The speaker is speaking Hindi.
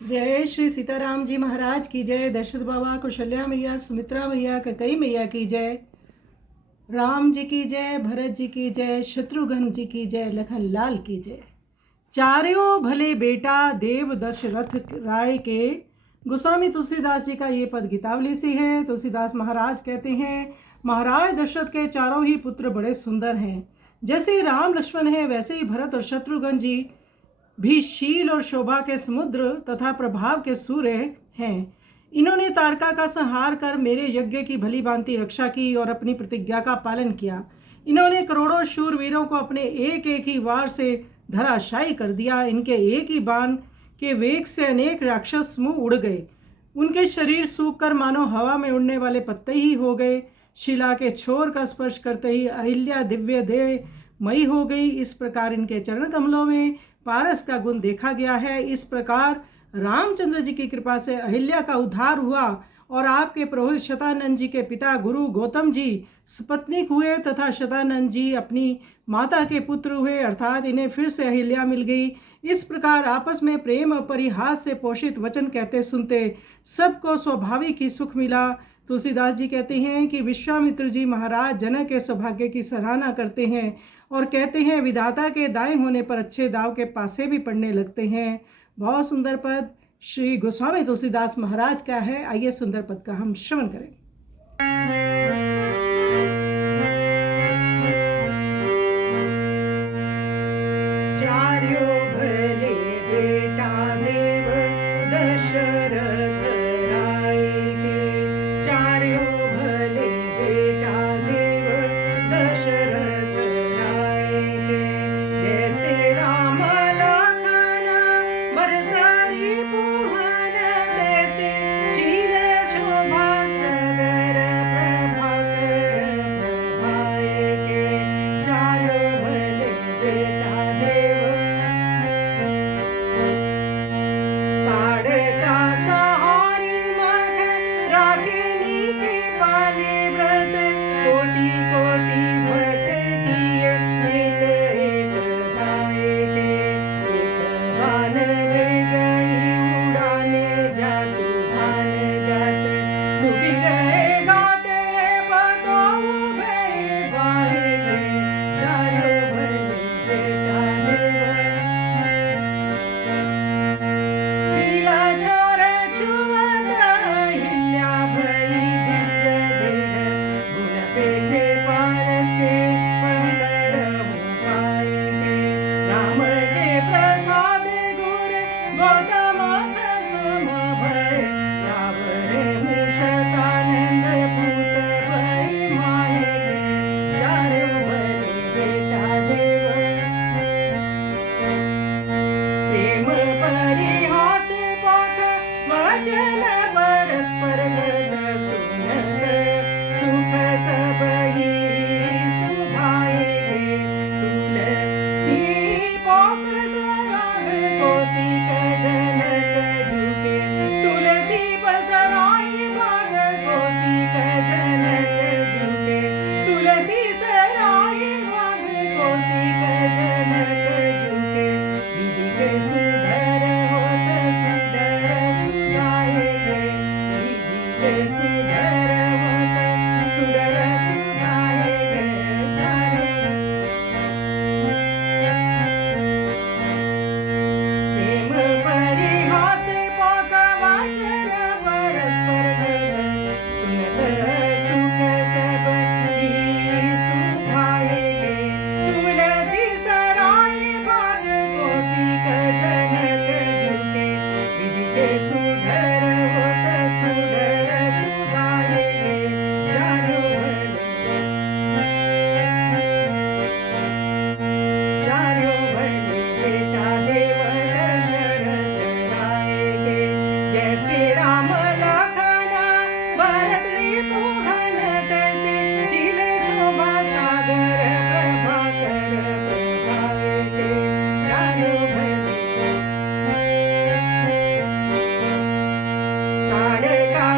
जय श्री सीताराम जी महाराज की जय। दशरथ बाबा, कौशल्या मैया, सुमित्रा मैया, कई मैया की जय। राम जी की जय, भरत जी की जय, शत्रुघ्न जी की जय, लखन लाल की जय। चारों भले बेटा देव दशरथ राय के। गोस्वामी तुलसीदास जी का ये पद गीतावली से है। तुलसीदास महाराज कहते हैं, महाराज दशरथ के चारों ही पुत्र बड़े सुंदर हैं। जैसे ही राम लक्ष्मण है वैसे ही भरत और शत्रुघ्न जी भी शील और शोभा के समुद्र तथा प्रभाव के सूर्य हैं। इन्होंने ताड़का का संहार कर मेरे यज्ञ की भली भांति रक्षा की और अपनी प्रतिज्ञा का पालन किया। इन्होंने करोड़ों शूरवीरों को अपने एक एक ही वार से धराशायी कर दिया। इनके एक ही बाण के वेग से अनेक राक्षस मुंह उड़ गए। उनके शरीर सूख कर मानो हवा में उड़ने वाले पत्ते ही हो गए। शिला के छोर का स्पर्श करते ही अहिल्या दिव्य देह मई हो गई। इस प्रकार इनके चरण कमलों में पारस का गुण देखा गया है। इस प्रकार रामचंद्र जी की कृपा से अहिल्या का उद्धार हुआ और आपके पुरोहित शतानंद जी के पिता गुरु गौतम जी सपत्नीक हुए तथा शतानंद जी अपनी माता के पुत्र हुए, अर्थात इन्हें फिर से अहिल्या मिल गई। इस प्रकार आपस में प्रेम और परिहास से पोषित वचन कहते सुनते सबको स्वाभाविक ही सुख मिला। तुलसीदास जी कहते हैं कि विश्वामित्र जी महाराज जनक के सौभाग्य की सराहना करते हैं और कहते हैं, विधाता के दाएं होने पर अच्छे दाव के पासे भी पड़ने लगते हैं। बहुत सुंदर पद श्री गोस्वामी तुलसीदास महाराज का है। आइए सुंदर पद का हम श्रवण करें। चार्यों भले बेटा देव दशरथ राय के। चार्यों भले बेटा देव दशरथ राय के। जैसे राम लखन भरत रिपुहन, तैसे शील शोभा सगर प्रभाकर प्रभाए के। चारों भले बेटा देव ताड़का सहारी मख रागिनी के पाले व्रत। कोटि कोटि भट किए एक एक गाय के। एक बाण में गई उड़ाने जात भान जात। सुखी गए गाते पतोऊ भय बाहे के। चारों भले बेटा देव शीला छोर छुअत अहिल्या भई दिव्य देह। गुण पेखे पारस के पंडरहु पाए के। राम के प्रसाद गुर गौतम सम भय। रावरे मूषतानंद पूत भय माहे के। चारों भले बेटा देव प्रेम परिहास पथ वचन परस्पर गत सुनत। सुख सब ही सुभाए के। तुलसी पोक सराग कौशिक जनक झुके। तुलसी पसराई भाग कौशिक जनक झुके। तुलसी सराई भाग कौशिक जनक झुके। विधि के सुधर होत सुंदर सुधाए गए। विधि के सुधर होत सुंदर सुधाए गए। चारों प्रेम परिहास पोक वचन परस्पर गत। सुनत सुख सब ही सुभाए के। तुलसी सराय भाग कौशिक जनक झुके। विधि के सुधर होत सुंदर सुधाए के। चारों भले चारों भले बेटा देव दशरथ राय के। जैसे राम लखन भरत रिपुहन, तैसे शील शोभा सागर प्रभाकर प्रभाए के। चारों भले ताड़का